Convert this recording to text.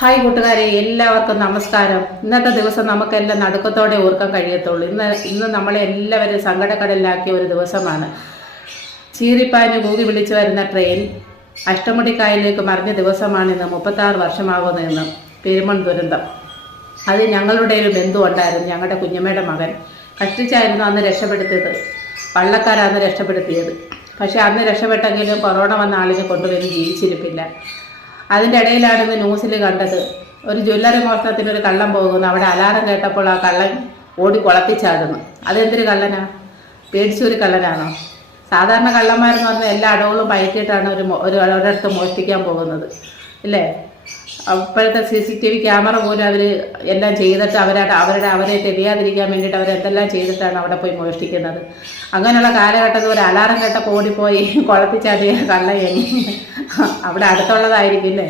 Hi കൂട്ടുകാരെ, എല്ലാവർക്കും നമസ്കാരം. ഇന്നത്തെ ദിവസം നമുക്കെല്ലാം നടുക്കത്തോടെ ഓർക്കാൻ കഴിയത്തുള്ളൂ. ഇന്ന് നമ്മളെ എല്ലാവരും സങ്കടക്കടലിലാക്കിയ ഒരു ദിവസമാണ്. ചീറിപ്പാഞ്ഞ് കൂകി വിളിച്ചു വരുന്ന ട്രെയിൻ അഷ്ടമുടിക്കായലിലേക്ക് മറിഞ്ഞ ദിവസമാണ് ഇന്ന്. 36 വർഷമാകുന്നതെന്ന് പെരുമൺ ദുരന്തം. അത് ഞങ്ങളുടെ ഒരു ബന്ധു ഉണ്ടായിരുന്നു, ഞങ്ങളുടെ കുഞ്ഞമ്മയുടെ മകൻ. കഷ്ടിച്ചായിരുന്നു അന്ന് രക്ഷപ്പെടുത്തിയത്. വള്ളക്കാരാണ് രക്ഷപ്പെടുത്തിയത്. പക്ഷെ അന്ന് രക്ഷപ്പെട്ടെങ്കിലും കൊറോണ വന്ന ആളിനെ കൊണ്ടുവരും ജീവിച്ചിരിപ്പില്ല. അതിൻ്റെ ഇടയിലാണ് ഇന്ന് ന്യൂസിൽ കണ്ടത്, ഒരു ജ്വല്ലറി മോഷണത്തിന് ഒരു കള്ളൻ പോകുന്നു. അവിടെ അലാറം കേട്ടപ്പോൾ ആ കള്ളൻ ഓടി കുളപ്പിച്ചാടുന്നു. അതെന്തൊരു കള്ളനാ? പേടിച്ചൊരു കള്ളനാണോ? സാധാരണ കള്ളന്മാരെന്ന് പറഞ്ഞാൽ എല്ലാ അടവുകളും പയറ്റിയിട്ടാണ് ഒരിടത്ത് മോഷ്ടിക്കാൻ പോകുന്നത്, ഇല്ലേ? അപ്പോഴത്തെ CCTV ക്യാമറ പോലും അവർ എല്ലാം ചെയ്തിട്ട് അവരെ തെളിയാതിരിക്കാൻ വേണ്ടിയിട്ട് അവരെന്തെല്ലാം ചെയ്തിട്ടാണ് അവിടെ പോയി മോഷ്ടിക്കുന്നത്. അങ്ങനെയുള്ള കാലഘട്ടത്തിൽ ഒരു അലാറം കേട്ടപ്പോൾ ഓടിപ്പോയി കുളപ്പിച്ചാടിയ കള്ളൻ അവിടെ അടുത്തുള്ളതായിരിക്കും, ഇല്ലേ?